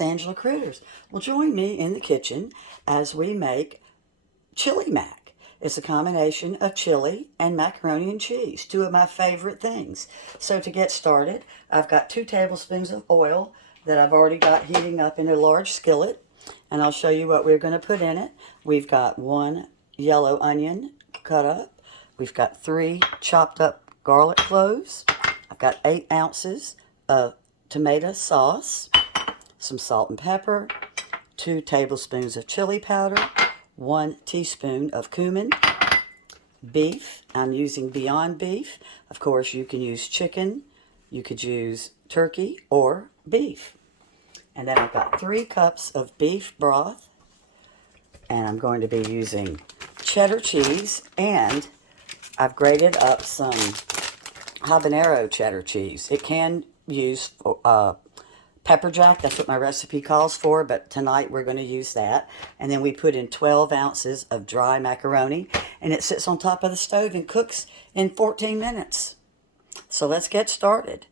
Angela Critters. Well, join me in the kitchen as we make chili mac. It's a combination of chili and macaroni and cheese, two of my favorite things. So to get started, I've got 2 tablespoons of oil that I've already got heating up in a large skillet, and I'll show you what we're going to put in it. We've got 1 yellow onion cut up. We've got 3 chopped up garlic cloves. I've got 8 ounces of tomato sauce, some salt and pepper, 2 tablespoons of chili powder, 1 teaspoon of cumin, beef. I'm using Beyond Beef. Of course, you can use chicken, you could use turkey or beef. And then I've got 3 cups of beef broth, and I'm going to be using cheddar cheese, and I've grated up some Habernero Cheddar cheese. It can use pepper jack, that's what my recipe calls for, but tonight we're going to use that. And then we put in 12 ounces of dry macaroni, and it sits on top of the stove and cooks in 14 minutes. So let's get started.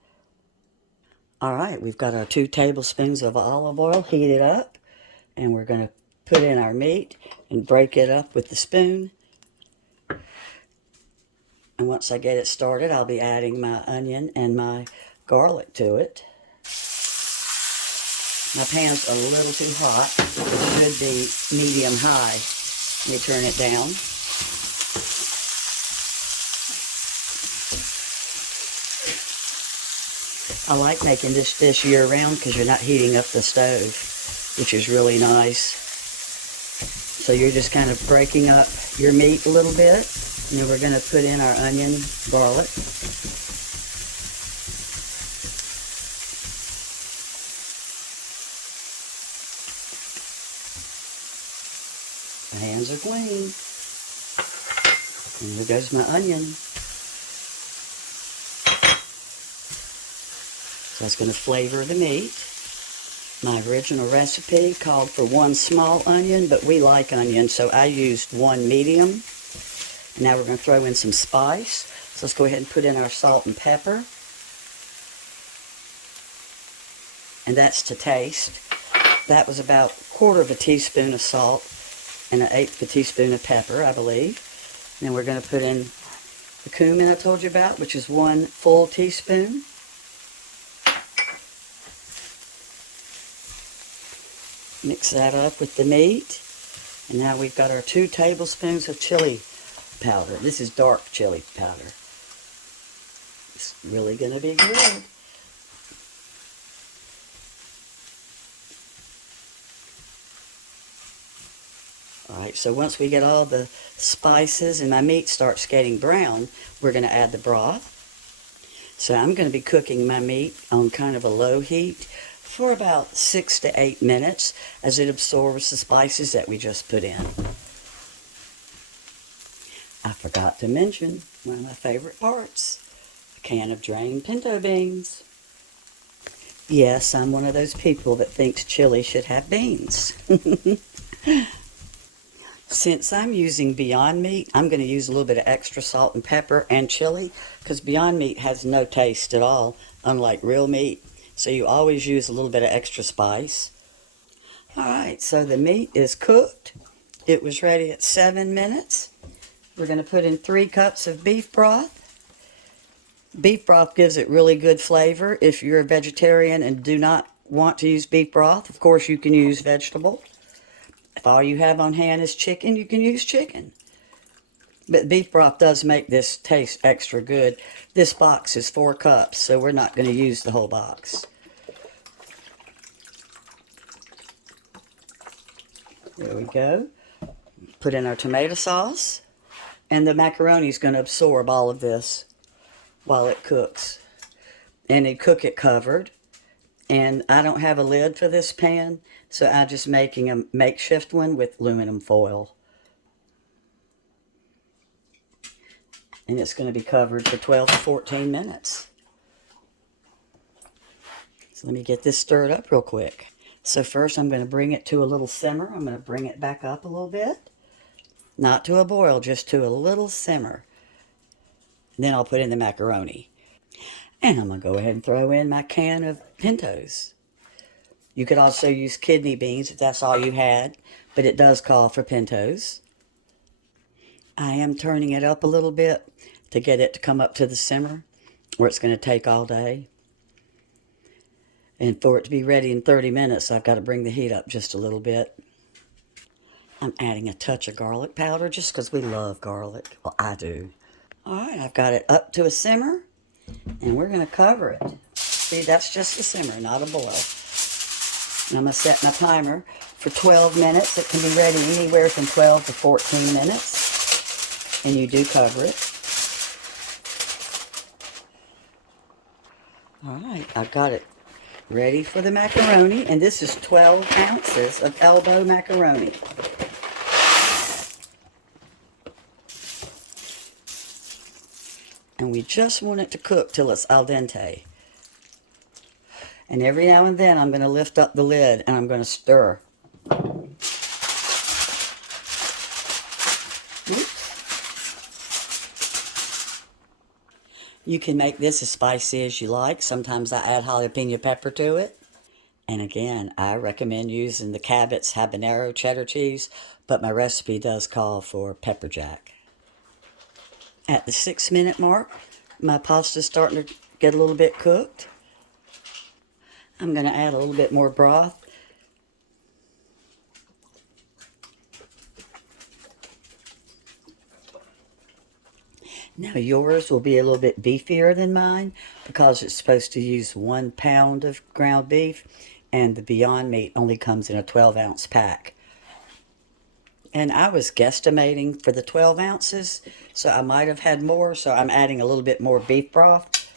All right, we've got our 2 tablespoons of olive oil heated up, and we're going to put in our meat and break it up with the spoon. And once I get it started, I'll be adding my onion and my garlic to it. My pan's a little too hot. It should be medium-high. Let me turn it down. I like making this dish year-round because you're not heating up the stove, which is really nice. So you're just kind of breaking up your meat a little bit. And then we're going to put in our onion, garlic. My hands are clean. And there goes my onion. So that's going to flavor the meat. My original recipe called for 1 small onion, but we like onion, so I used 1 medium. Now we're going to throw in some spice. So let's go ahead and put in our salt and pepper. And that's to taste. That was about 1/4 teaspoon of salt and 1/8 teaspoon of pepper, I believe. And then we're going to put in the cumin I told you about, which is 1 full teaspoon. Mix that up with the meat. And now we've got our 2 tablespoons of chili powder. This is dark chili powder. It's really going to be good. Alright, so once we get all the spices and my meat starts getting brown, we're going to add the broth. So I'm going to be cooking my meat on kind of a low heat for about 6 to 8 minutes as it absorbs the spices that we just put in. I forgot to mention one of my favorite parts, a can of drained pinto beans. Yes, I'm one of those people that thinks chili should have beans. Since I'm using Beyond Meat, I'm going to use a little bit of extra salt and pepper and chili because Beyond Meat has no taste at all, unlike real meat. So you always use a little bit of extra spice. Alright, so the meat is cooked. It was ready at 7 minutes. We're going to put in 3 cups of beef broth. Beef broth gives it really good flavor. If you're a vegetarian and do not want to use beef broth, of course you can use vegetable. If all you have on hand is chicken, you can use chicken. But beef broth does make this taste extra good. This box is 4 cups, so we're not going to use the whole box. There we go. Put in our tomato sauce. And the macaroni is going to absorb all of this while it cooks. And you cook it covered. And I don't have a lid for this pan, so I'm just making a makeshift one with aluminum foil. And it's going to be covered for 12 to 14 minutes. So let me get this stirred up real quick. So first I'm going to bring it to a little simmer. I'm going to bring it back up a little bit. Not to a boil, just to a little simmer. And then I'll put in the macaroni. And I'm going to go ahead and throw in my can of pintos. You could also use kidney beans if that's all you had, but it does call for pintos. I am turning it up a little bit to get it to come up to the simmer, where it's going to take all day. And for it to be ready in 30 minutes, I've got to bring the heat up just a little bit. I'm adding a touch of garlic powder just because we love garlic. Well, I do. All right, I've got it up to a simmer, and we're going to cover it. See, that's just a simmer, not a boil. And I'm going to set my timer for 12 minutes. It can be ready anywhere from 12 to 14 minutes. And you do cover it. All right, I've got it ready for the macaroni. And this is 12 ounces of elbow macaroni. And we just want it to cook till it's al dente. And every now and then I'm going to lift up the lid and I'm going to stir. Oops. You can make this as spicy as you like. Sometimes I add jalapeno pepper to it. And again, I recommend using the Cabot's Habernero Cheddar cheese, but my recipe does call for pepper jack. At the 6-minute mark, my pasta's starting to get a little bit cooked. I'm going to add a little bit more broth. Now yours will be a little bit beefier than mine because it's supposed to use 1 pound of ground beef, and the Beyond Meat only comes in a 12-ounce pack. And I was guesstimating for the 12 ounces, so I might have had more, so I'm adding a little bit more beef broth.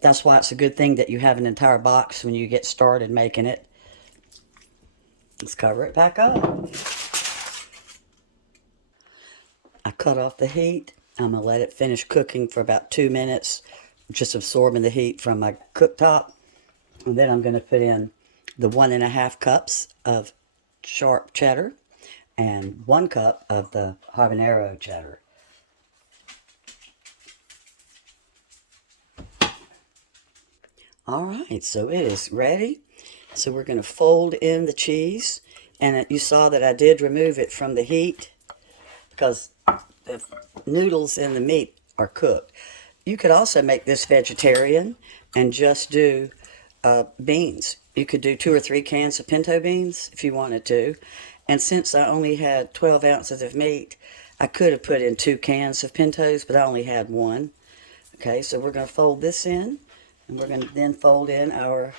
That's why it's a good thing that you have an entire box when you get started making it. Let's cover it back up. I cut off the heat. I'm going to let it finish cooking for about 2 minutes, just absorbing the heat from my cooktop. And then I'm going to put in the 1.5 cups of sharp cheddar and 1 cup of the Habernero cheddar. All right, so it is ready. So we're going to fold in the cheese. And you saw that I did remove it from the heat because the noodles and the meat are cooked. You could also make this vegetarian and just do beans. You could do 2 or 3 cans of pinto beans if you wanted to. And since I only had 12 ounces of meat, I could have put in 2 cans of pintos, but I only had 1. Okay, so we're going to fold this in. And we're going to then fold in our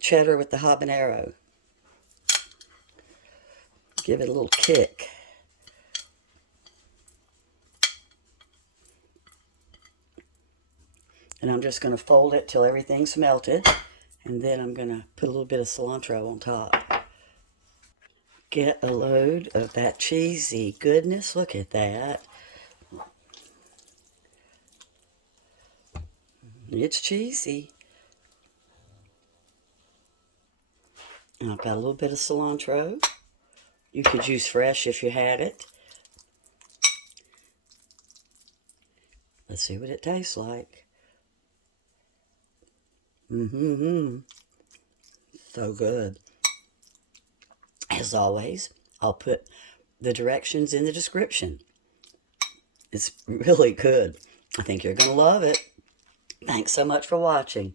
cheddar with the habanero. Give it a little kick. And I'm just going to fold it till everything's melted. And then I'm going to put a little bit of cilantro on top. Get a load of that cheesy goodness. Look at that. It's cheesy. And I've got a little bit of cilantro. You could use fresh if you had it. Let's see what it tastes like. So good. As always, I'll put the directions in the description. It's really good. I think you're going to love it. Thanks so much for watching.